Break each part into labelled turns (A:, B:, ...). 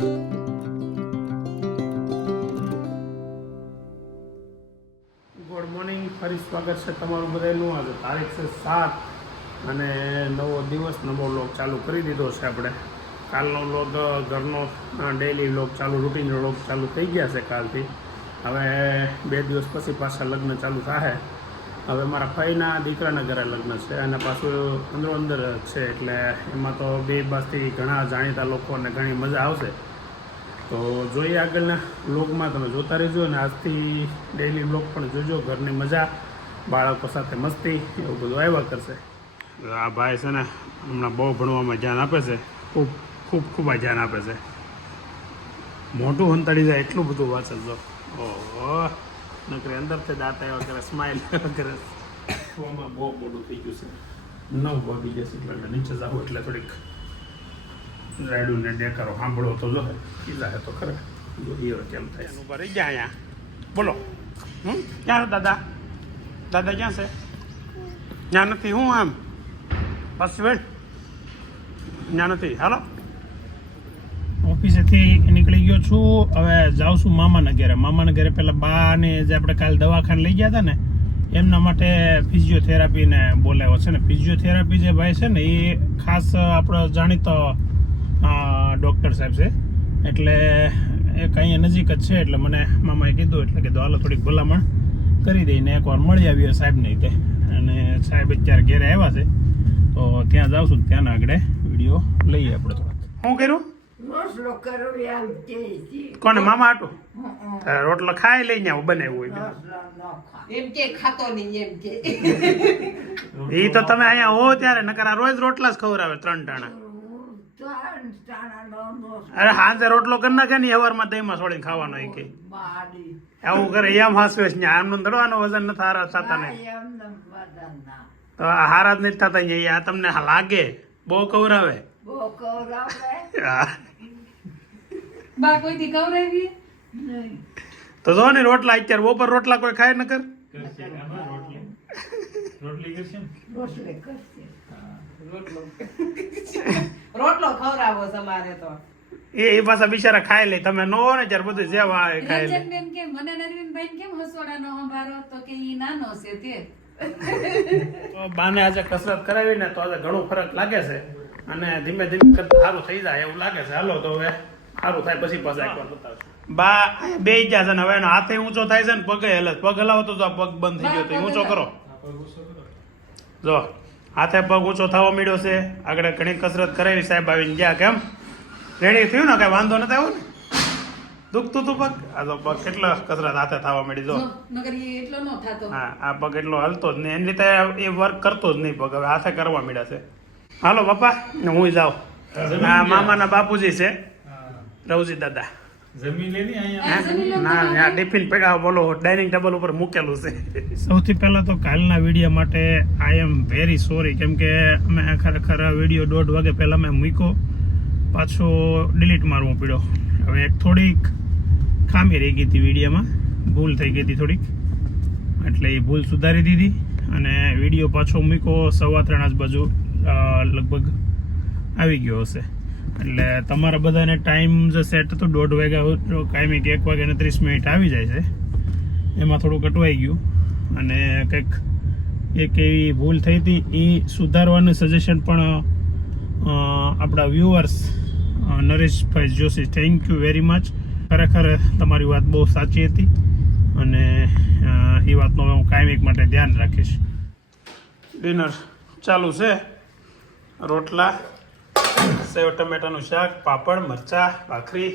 A: Good morning ફરી સ્વાગત છે તમારું બધાનું. આજે તારીખ છે સાત અને નવો દિવસ, નવો લોક ચાલુ કરી દીધો છે આપણે. કાલનો લોક, ઘરનો ડેલી લોક ચાલુ રૂટીન લોક ચાલુ થઈ ગયા છે કાલથી. હવે બે દિવસ પછી પાછા લગ્ન ચાલુ થશે હવે મારા ભાઈના દીકરાના ઘરે લગ્ન છે અને પાછું અંદરો અંદર છે. એટલે એમાં તો બે બાસથી ઘણા જાણીતા લોકો અને ઘણી મજા આવશે. તો જોઈએ આગળના બ્લોગમાં તમે જોતા રહેજો અને આજથી ડેઈલી બ્લોગ પણ જોજો. ઘરની મજા બાળકો સાથે મસ્તી એવું બધું આવ્યા કરશે. આ ભાઈ છે ને હમણાં બહુ ભણવામાં ધ્યાન આપે છે. ખૂબ ખૂબ ખૂબ આ ધ્યાન આપે છે. મોટું હંતાડી જાય એટલું બધું વાંચે જો ઓહો. નકરી અંદરથી દાંત આવ્યા કરે સ્માઇલ કરે. બહુ મોટું થઈ ગયું છે. નવ વાગી જશે એટલે નીચે જાવ એટલે થોડીક રાયડું ને ડેકારો સાંભળો તો જો કીધા તો ખરા. જોઈએ કેમ થાય એનું રહી ગયા અહીંયા. બોલો. હમ? ક્યાં દાદા? દાદા ક્યાં છે? ત્યાં નથી. હું આમ? બસ વેટ ત્યાં નથી. હાલો. ઓફિસેથી નીકળી ગયો છું. હવે જાઉં છું મામાના ઘરે. મામાના ઘરે પેલા બા ને જે આપણે કાલ દવાખાને લઈ ગયા હતા ને એમના માટે ફિઝિયોથેરાપીને બોલાવ્યો છે ને. ફિઝિયોથેરાપી જે ભાઈ છે ને એ ખાસ આપણો જાણીતો ડૉક્ટર સાહેબ છે. એટલે એક અહીંયા નજીક જ છે એટલે મને મામાએ કીધું એટલે કીધું હાલો થોડીક ભલામણ કરી દઈને એકવાર મળી આવીએ સાહેબને તે અને સાહેબ અત્યારે ઘેરે આવ્યા છે તો ત્યાં જાઉં છું ત્યાંના આગળ વીડિયો લઈએ આપણે થોડાક. શું કર્યું?
B: રોટલો કરો એમ કે છે.
A: કોને મામા હાટું રોટલો ખાઈ લઈને આવું બનાવ્યું હોય
B: ખાય.
A: એ તો તમે અહીંયા હો ત્યારે નકર રોજ રોટલા જ ખવડાવે ત્રણ ટાણા. અરે હાંજે રોટલો કરી નાખે ને હવારમાં દહીંમાં છોડીને ખાવાનો એ કે. આવું કરે એમ હાસવે છે આમ દડવાનો વજન નથી હારા થતા
B: ને
A: નહીં તો આ હારા જ નથી થતા અહીંયા આ તમને લાગે બહુ કવરાવે. તો જો ને રોટલા અત્યારે બપોર રોટલા કોઈ ખાય ન કર
B: રોટલી કરશે.
C: રોટલો રોટલો. ખવડાવો તમારે તો.
A: એ એ પાછા બિચારા ખાઈ લે. તમે નો ને ત્યારે બધું જેવા આવે ખાઈ લે.
D: રંજનબેન કે મને નરવીનભાઈ કેમ હસોડાનો સંભારો? તો કે ઈ નાનો છે તે.
A: તો બાને આજે કસરત કરાવી ને તો આજે ઘણું ફરક લાગે છે. અને ધીમે ધીમે કરતા સારું થઈ જાય એવું લાગે છે. હાલો તો હવે સારું થાય પછી પાછા એકવાર બતાવશું. બા બે ગયા છે ને હવે એનો હાથે ઊંચો થાય છે ને પગે હલે પગ હલાવો તો પગ બંધ થઈ ગયો તો ઊંચો કરો. જો. હાથે પગ ઊંચો થવા મળ્યો છે. આગળ ઘણી કસરત કરાવી સાહેબ આવીને ગયા. કેમ? રેડી થયું ને? કઈ વાંધો નથી આવ્યો ને? દુખતું તું પગ? આ તો પગ કેટલો કસરત હાથે થવા મળી જો.
D: નગર ઈ એટલો નો થાતો.
A: હા આ પગ એટલો હલતો જ નહીં. એની રીતે એ વર્ક કરતો જ નહીં પગ. હવે હાથે કરવા મળ્યા છે. હાલો પપ્પા ને હું જાઉં. આ મામાના બાપુજી છે. રવજી દાદા.
E: જમીન લેની અહીંયા?
D: આ જમીન લો
A: ના
D: તો
A: આ બોલો ડાઇનિંગ ટેબલ ઉપર મૂકેલું છે. સૌથી પહેલા તો કાલના વીડિયો માટે આઈ એમ વેરી સોરી કેમ કે અમે ખરેખર વીડિયો દોઢ વાગે પહેલા મેં મૂક્યો. પાછો ડિલીટ મારવો પડ્યો. હવે એક થોડીક ખામી રહી ગઈ હતી વિડીયોમાં. ભૂલ થઈ ગઈ હતી થોડીક. એટલે એ ભૂલ સુધારી દીધી અને વીડિયો પાછો મૂક્યો સવા ત્રણ આજુબાજુ અ, લગભગ આવી ગયો હશે. એટલે તમારા બધાને ટાઈમ જે સેટ હતો, દોઢ વાગ્યા કાંઈ એક વાગ્યાને ત્રીસ મિનિટ આવી જાય છે. એમાં થોડું કટવાઈ ગયું. અને કંઈક એક એવી ભૂલ થઈ હતી એ સુધારવાનું સજેશન પણ આપણા viewers Nareshbhai Joshi thank you very much ખરેખર તમારી વાત બહુ સાચી હતી. અને એ વાતનો હું કાયમિક માટે ધ્યાન રાખીશ. ડિનર ચાલુ છે. રોટલા સેવ ટમેટાનું શાક પાપડ મરચા ભાખરી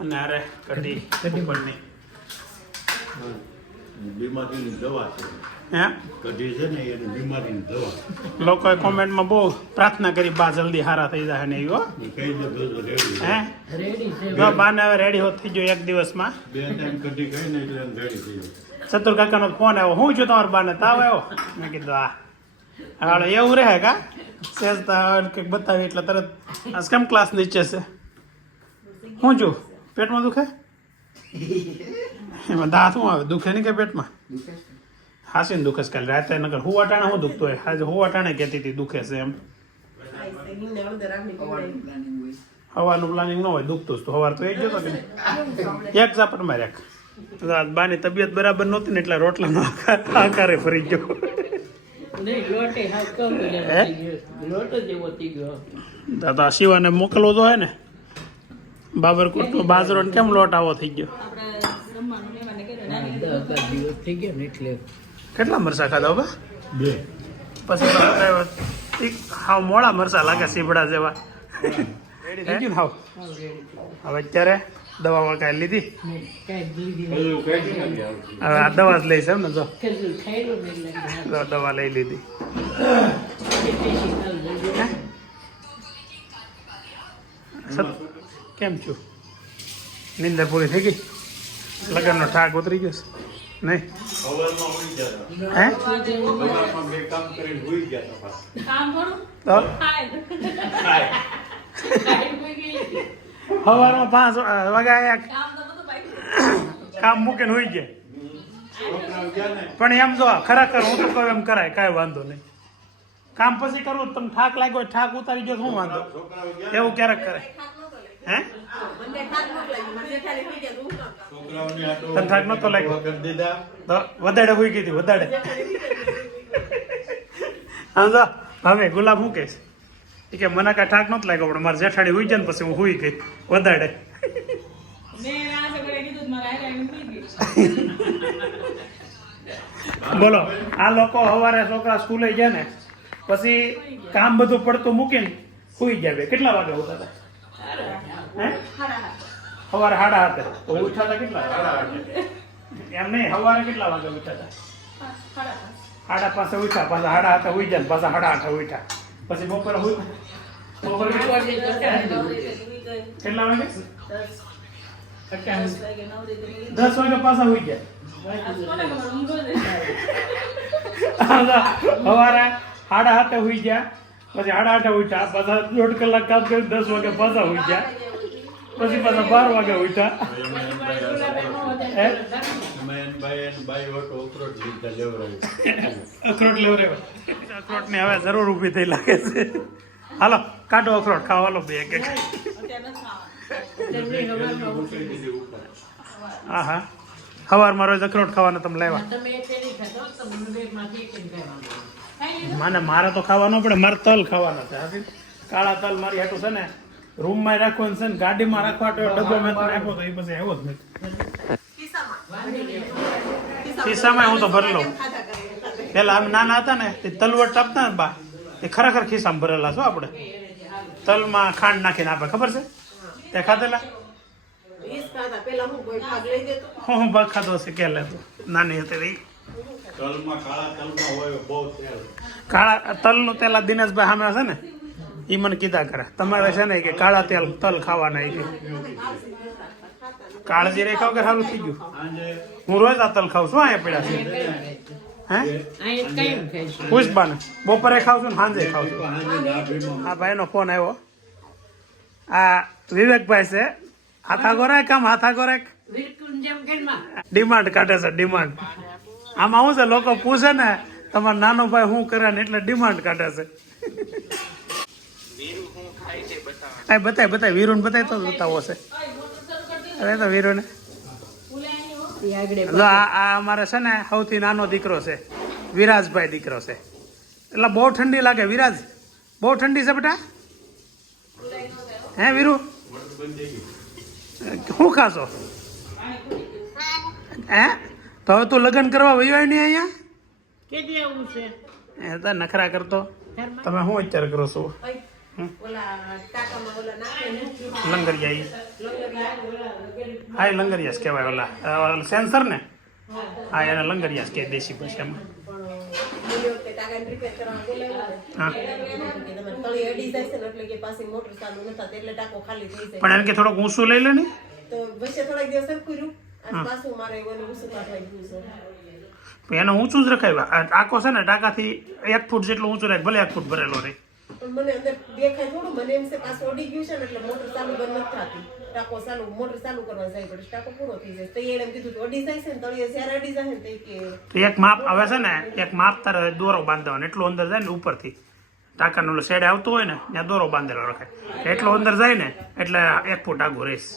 A: અને આરે કઢી ઉપરની.
F: બીમારીની દવા છે. કઢી છે ને એની બીમારીની દવા.
A: લોકોએ કોમેન્ટમાં બહુ પ્રાર્થના કરી બા જલ્દી હારા થઈ જાય ને એવો હે? બાને હવે રેડી હોત થઈ ગયો એક દિવસમાં.
F: બે ટાઈમ કઢી ખાઈ ને એટલે રેડી થઈ જાય
A: ચતુર કાકાનો ફોન આવ્યો હું છું તમારા બાને? તાવ આવ્યો? મેં કીધું હા. હાલો, એવું રહે કા? સેજતા કંઈક બતાવી એટલે તરત આ કેમ ક્લાસ નીચે છે? હું છું? પેટમાં દુખે? એમાં દાંત શું આવે? દુખે નહીં કે પેટમાં? હાસીને દુખે છે કાલે. રાતે નગર હું અટાણે હું દુખતો હોય? આજે હું અટાણે કહેતી હતી, દુખે છે એમ. હવાનું પ્લાનિંગ ન હોય, દુખતું જ તો. હવાર તો એક જતો કે? એક ઝાપટ માર્યા બાની તબિયત બરાબર નહોતી ને એટલે રોટલાનો આકાર આકારે ફરી ગયો. આ શિવાને મોકલવો તો હે ને. બાબરકોટનો બાજરો ને કેમ લોટ આવો થઈ ગયો?
B: દસ અગિયાર દિવસ થઈ ગયો ને એટલે.
A: કેટલા મરસા ખાધા બા?
F: બે.
A: પછી હાવ મોડા મરસા લાગે સીબડા જેવા. રેડી થઈ ગયું ને હાવ. હવે અત્યારે દવા કાંઈ લીધી
B: કાંઈ
A: હવે આ દવા જ લઈશ એમ ને જો દવા લઈ લીધી કેમ છું નિંદર પૂરી થઈ ગઈ લગ્નનો ઠાક ઉતરી ગયો નહીં હે તો
F: કાંઈ.
A: સવારમાં પાંચ વાગ્યા.
D: કામ
A: મૂકીને હોઈ ગયા. પણ એમ જો ખરેખર હું તો કહું એમ કરાય, કાંઈ વાંધો નહીં. કામ પછી કરવું તમે ઠાક લાગ્યો થાક ઠાક ઉતારી ગયો શું વાંધો? એવું ક્યારેક કરે હે? તને થાક નહોતો લાગ્યો? વધારે હોઈ ગઈ હતી, વધારે. સમજો હવે ગુલાબ હું કહીશ એ કે મને કાંઈ ઠાક નહોતો લાગ્યો પણ મારે જેઠાડી હોઈ જાય ને પછી હું હોઈ ગઈ વધારે. બોલો આ લોકો સવારે છોકરા સ્કૂલે ગયા ને પછી કામ બધું પડતું મૂકીને સુઈ ગયા બે. કેટલા વાગે ઉઠતા હતા? હે? સવારે સાડા હાથે. તો ઉઠતા હતા કેટલા એમ નહીં સવારે કેટલા વાગે ઉઠા હતા? સાડા પાસે ઉઠા પાછા સાડા હાથે ઉઈ જાય પાછા સાડા આઠે ઉઠ્યા. પછી બપોરે ઉઈ બપોરે કેટલા વાગે દસ વાગે પાછા હોઈ ગયા. સવારે સાડા હાથે હોઈ ગયા પછી સાડા આઠે ઉઠ્યા પાછા દોઢ કલાક કામ કરી દસ વાગે પાછા હુઈ ગયા. પછી પાછા બાર વાગે ઉઠ્યા. અખરોટ લેવડાવ્યો અખરોટ ને હવે જરૂર ઊભી થઈ લાગે છે. હાલો, કાઢો અખરોટ ખાવા હાલો, બે એક એક. હા હા. સવારમાં રોજ અખરોટ ખાવાનો તમે
B: ખાવાનું
A: માને, મારે તો ખાવાનો પડે, મારે તલ ખાવાના છે કાળા તલ મારી હાટું છે ને, રૂમમાં રાખવાનું છે ને, ગાડીમાં રાખવા તો ડબ્બો મેં તો નાખ્યો તો એ પછી આવ્યો જ નથી. ખિસ્સામાં. હું તો ભરી લઉં પેલા આમ નાના હતા ને, તે તલવટ આપતા ને બા એ ખરેખર ખિસ્સામાં ભરેલા છો આપણે. તલમાં ખાંડ નાખીને આપે, ખબર છે? તે ખાધેલા? હું હું ભાગ ખાધો હશે, કે લેતો નાની હતી.
F: કાળા
A: તલનું તેલ દિનેશભાઈ સામે છે ને એ મને કીધા કરે. તમારે છે ને કે કાળા તેલ, તલ ખાવાના એ કાળજી રે ખાવ કે સારું થઈ ગયું? હું રોજ આ તલ ખાઉં છું આ પડ્યા છે. પુષ્પાને. બપોરે ખાવ છું ને સાંજે ખાવ છું આ ભાઈનો ફોન આવ્યો. આ વિવેકભાઈ છે. હાથા ગોરાક કામ હાથા ગોરાક ડિમાન્ડ કાઢે છે ડિમાન્ડ આમાં શું છે લોકો પૂછે ને તમારો નાનો ભાઈ શું કરે ને? એટલે ડિમાન્ડ કાઢે છે. બતાય બતાય વીરુને બતાય તો બતાવો છે. અરે તો વીરુને. આ આ અમારે છે ને સૌથી નાનો દીકરો છે. વિરાજભાઈ દીકરો છે. એટલે બહુ ઠંડી લાગે. વિરાજ બહુ ઠંડી છે બેટા? હે વીરુ? શું ખાશો? હે? તો હવે તું લગ્ન કરવા વૈવાય નહીં અહીંયા?
B: કેટલી આવું છે?
A: એ તો નખરા કરતો. તમે શું અત્યારે કરો છો? લંગરિયા હા, એ લંગરિયા જ કહેવાય ઓલા. સેન્સર ને? હા, એને લંગરિયા જ કહે, દેશી ભાષામાં. પણ એને કે થોડોક ઊંચું લઈ લે ને? એને ઊંચું જ રખાય. આ ટાંકો છે ને ટાંકાથી એક ફૂટ જેટલું ઊંચું રાખ, ભલે એક ફૂટ ભરેલો રહે.
E: મને અંદર દેખાય થોડું મને એમ છે પાછું ઓડી ગયું છે ને એટલે મોટર ચાલુ બંધ નથી થતી. ટાંકો ચાલુ મોટર ચાલુ કરવા જાય પડે ટાકો પૂરો થઈ જાય. તો એને એમ કીધું કે અડી જાય છે ને તળિયે જ્યારે અડી જાય ને તો કે
A: એક માપ આવે છે ને એક માપ તારે દોરો બાંધવાનો એટલું અંદર જાય ને ઉપરથી. ટાંકાનો ઓલો શેડે આવતો હોય ને ત્યાં દોરો બાંધેલો રખાય. એટલો અંદર જાય ને એટલે એક ફૂટ આગું રહીશ.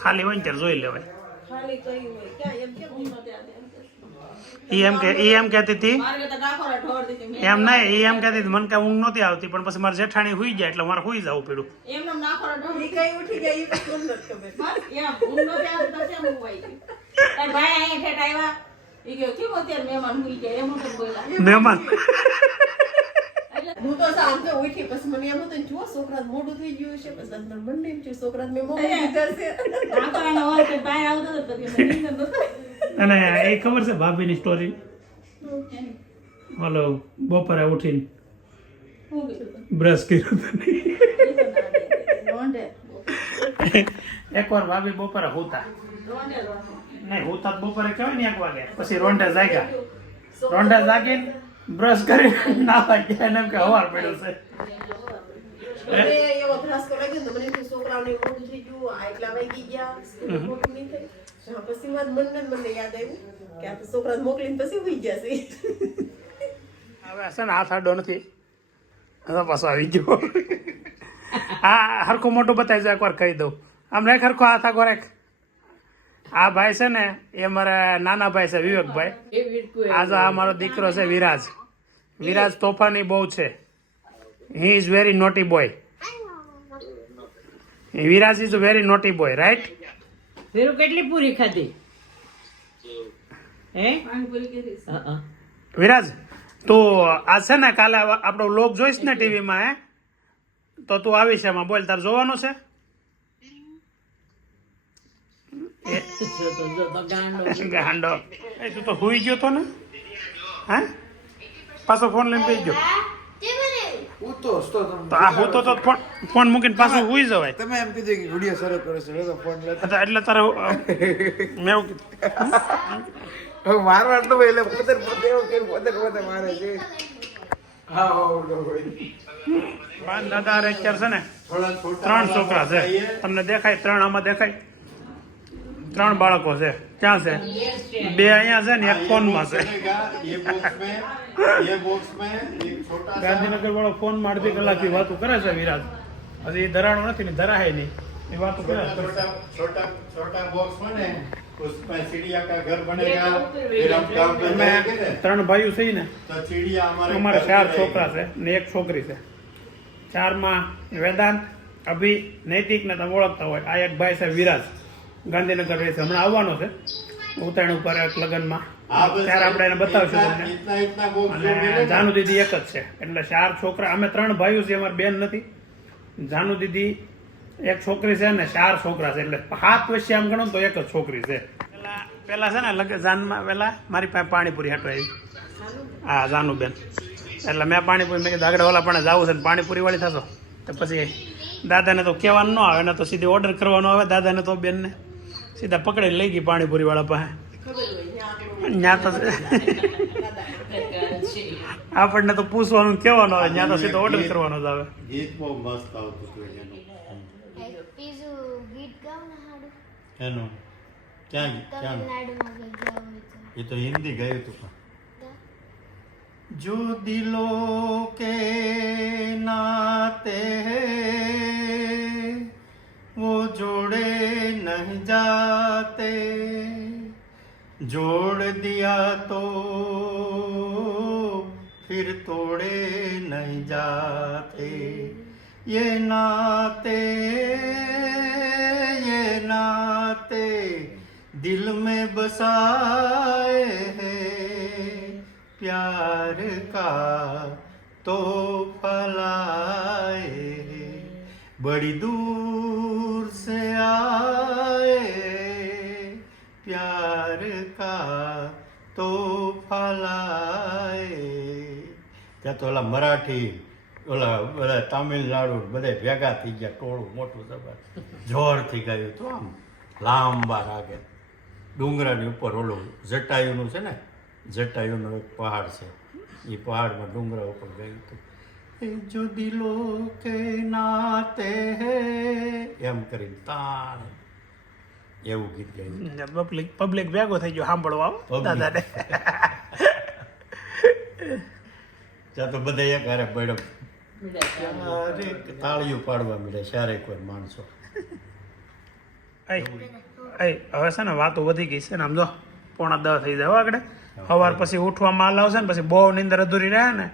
A: ખાલી હોય ને ત્યારે જોઈ લેવાય.
E: ખાલી હોય ક્યાં એમ કેમ ઊંઘમાં ત્યાં એમ કે?
A: ઈ એમ કે ઈ એમ કહેતી હતી.
B: મારે તો ડાકોરા ઢોર દીધી મેં.
A: એમ નહીં ઈ એમ કહેતી હતી મને કાંઈ ઊંઘ નહોતી આવતી પણ પછી મારે જેઠાણી હુઈ જાય એટલે મારે હુઈ જવું પડ્યું.
B: મહેમાન
E: હું તો સાંજે ઉઠી પછી મને એમ હતું જો છોકરા મોડું થઈ ગયું છે પછી મને બંને એમ થયું છોકરા મેં મોકલી દીધા છે.
B: ડાકોરાનો અવાજ કંઈ બહાર આવતો હતો
A: અને એ ખબર છે ભાભીની સ્ટોરી હલો બપોરે ઉઠીને બ્રશ કર્યો
B: ના.
A: એકવાર ભાભી બપોરે હોતા.
B: રોંઢે રોંઢે.
A: નહીં હોતા બપોરે કહેવાય ને એક વાગે. પછી રોંઢા જાગ્યા. રોંઢા જાગીને બ્રશ કરી નાવા ગયા એને એમ કે હવાર પડ્યો છે.
E: એવો ધ્રાસકો લાગ્યો ને મને છોકરાઓને મોટું થઈ ગયું આટલા વાગી ગયા મોટું નહીં હા, પછી માં મને મને યાદ આવ્યું કે આપણે છોકરાને મોકલીને પછી ઉઈ છે.
A: હવે છે ને હાથ આડો નથી. પાછો આવી ગયો. હા હરખું મોટું બતાવી જાય એકવાર કહી દઉં. આમ રાખ હરખો હાથ આગો રાખ. આ ભાઈ છે ને, એ મારા નાના ભાઈ છે, વિવેકભાઈ. આજે આ મારો દીકરો છે, વિરાજ. વિરાજ તોફાની બહુ છે. He is very naughty boy Viraj is very naughty boy right
B: Veeru કેટલી પૂરી ખાધી? હે?
A: વિરાજ તો આ છે ને કાલે આપણો લોક જોઈશ ને ટીવીમાં હે? તો તું આવીશ એમાં બોલ તાર જોવાનો છે?
B: ગાંડો.
A: એ તું તો હુઈ ગયો તો ને? હે? પાછો ફોન લઈને બેસી ગયો.
G: તો
A: તો ફોન ફોન મૂકીને પાછું હોઈ જવાય.
G: તમે એમ કીધું કે વીડિયો શરૂ કરો છો ફોન લેતા.
A: એટલે તારે મેં એવું કીધું
G: મારવા તો એટલે પોતે પોતે એવું પોતે પોતે મારે છે. હા હા
A: દાદા અત્યારે છે ને ત્રણ છોકરા છે. તમને દેખાય? ત્રણ આમાં દેખાય? ત્રણ બાળકો છે. ક્યાં છે? બે અહીંયા છે ને એક ફોનમાં છે. ગાંધીનગર વાળો ફોનમાં અડધી કલાકથી વાતો કરે છે વિરાજ. હજી એ ધરાણો નથી ને ધરાય નહીં. એ વાતો કરે
F: છોટા
A: ત્રણ ભાઈઓ છે ને અમારે ચાર છોકરા છે ને એક છોકરી છે. ચારમાં વેદાંત અભિ નૈતિક ને તમે ઓળખતા હોય. આ એક ભાઈ છે વિરાજ. ગાંધીનગર રહે છે હમણાં આવવાનો છે. ઉત્તરાયણ ઉપર એક લગ્નમાં. ત્યારે આપણે એને બતાવશું તમને. જાનુ દીદી એક જ છે. એટલે ચાર છોકરા અમે ત્રણ ભાઈઓ છીએ અમારી બેન નથી. જાનુ દીદી એક છોકરી છે ને ચાર છોકરા છે. એટલે હાથ વચ્ચે આમ ગણો તો એક જ છોકરી છે. પેલા છે ને લગ્ન જાનમાં પેલા મારી પાસે પાણીપુરી હાટો આવી. હા જાનુબેન. એટલે મેં પાણીપુરી મેં કીધું આગળ ઓલા પણ જવું છે ને પાણીપુરી વાળી થશો? તો પછી દાદાને તો કહેવાનું ન આવે ને તો સીધી ઓર્ડર કરવાનો આવે દાદાને તો બેનને. સીધા પકડી લઈ ગઈ પાણીપુરી વાળા પાસે ત્યાં તો આપણને તો પૂછવાનું કહેવાનું આવે ત્યાં તો સીધો ઓર્ડર કરવાનો જ આવે
F: ગીત બહુ મસ્ત આવતું હતું એનું
H: બીજું ગીત ગાવ ને હાડું
F: એનું ક્યાં ક્યાં
H: તમિલનાડુમાં ગઈ ગયા હોય તો
F: એ તો હિન્દી ગયું હતું પણ
H: તો
A: जो दिलों के नाते हैं वो जोड़े नहीं जाते। जोड़ दिया तो फिर तोड़े नहीं जाते। ये नाते ये नाते दिल में बसाए हैं। प्यार का तो फलाए बड़ी दूर आए हैं प्यार का तो ફલાય ત્યાં તો ઓલા મરાઠી ઓલા બધા તામિલનાડુ બધા ભેગા થઈ ગયા ટોળું મોટું જબર જોરથી ગાયું તો આમ લાંબા રાગે ડુંગરાની ઉપર ઓલું જટાયુનું છે ને જટાયુનો એક પહાડ છે એ પહાડમાં ડુંગરા ઉપર ગયું હતું એ જો દિલો કે નાતે હે. એમ કરીને તાણ એવું ગીત ગાયું
I: પબ્લિક પબ્લિક ભેગો થઈ ગયો સાંભળવા. દાદાને.
F: ત્યાં તો બધા એક હારે પડ્યો. તાળીઓ પાડવા મળે સારે કોઈ માણસો.
A: હવે છે ને વાતો વધી ગઈ છે ને આમ જો પોણા દસ થઈ જાય હો આગળ સવાર પછી ઉઠવામાં માલ આવશે ને પછી બહુ નીંદર અધૂરી રહે ને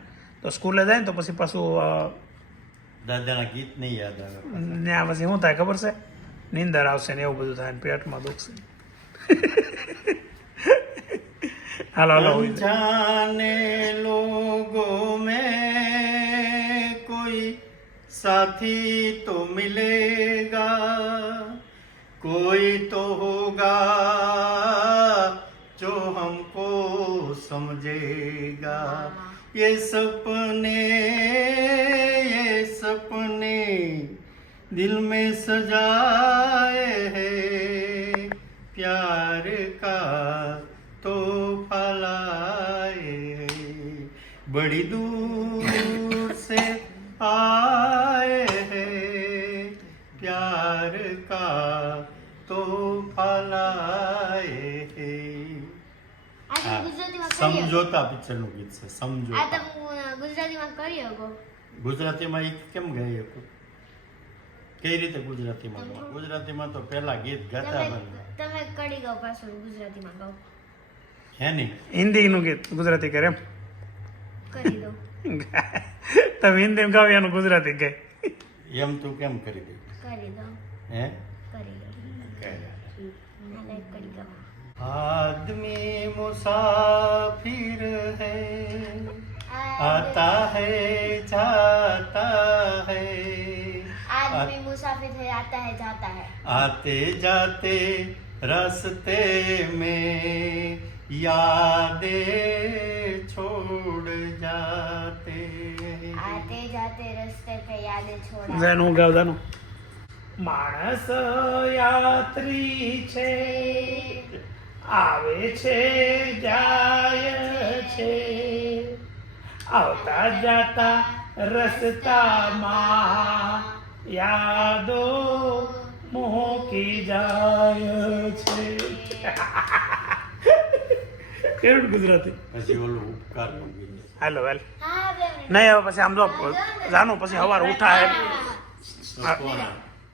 A: તો સ્કૂલે જાય ને તો પછી પાછું
F: દાદાના ગીત નહીં યાદ આવે
A: ને આ પછી શું થાય ખબર છે નિંદર આવશે ને એવું બધું થાય પેટમાં દુખશે હાલો હાલો
F: જાને લોગો મે કોઈ સાથી તો મિલેગા કોઈ તો હોગા જો હમકો સમજેગા ये सपने ये सपने दिल में सजाए हैं प्यार का तो फलाए बड़ी दूर સમજોતા પિક્ચરનું ગીત છે
H: આ
F: સમજોતા
H: તો હું, ગુજરાતીમાં કરી શકો?
F: ગુજરાતીમાં એક કેમ ગાઈ શકું? કઈ રીતે ગુજરાતીમાં? ગુજરાતીમાં તો પહેલા ગીત ગાતા
H: તમે
F: બને
H: તમે કડી ગાઓ પાછું ગુજરાતીમાં ગાઓ.
F: હે નહીં
A: હિન્દીનું ગીત ગુજરાતી કરે એમ?
H: કરી દો
A: તમે હિન્દી ગાવ એનું ગુજરાતી ગાય.
F: એમ તું કેમ કરી દે?
H: કરી દો
F: હે?
H: કરી દો
F: કર્યા.
H: નાલે કડી ગાઓ.
F: आदमी मुसाफिर है आता है जाता है
H: आदमी मुसाफिर है आता है जाता है
F: आते जाते रास्ते में यादें छोड़ जाते हैं
H: आते जाते रस्ते पे यादें छोड़ा
A: જાનું હું ગાવ જાનું માણસ યાત્રી છે આવે છે જાય છે. આવતા જાતા રસ્તામાં યાદો મૂકી જાય છે. કેવું ગુજરાતી?
F: પછી ઓલું ઉપકાર
A: હેલો હેલ. નહીં હવે પછી આમ જો જાનું પછી સવાર ઉઠાય.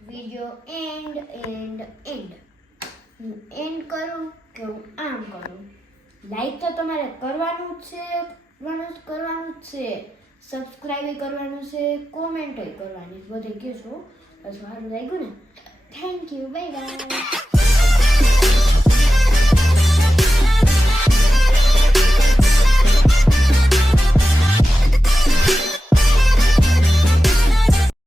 H: Video end end end. End કરું. કે હું આમ કરું. લાઈક તો તમારે કરવાનું જ છે, કરવાનું જ છે. સબસ્ક્રાઈબ કરવાનું છે કોમેન્ટ કરવાની બધે કહેશો. બસ સારું લાગ્યું ને? Thank you bye bye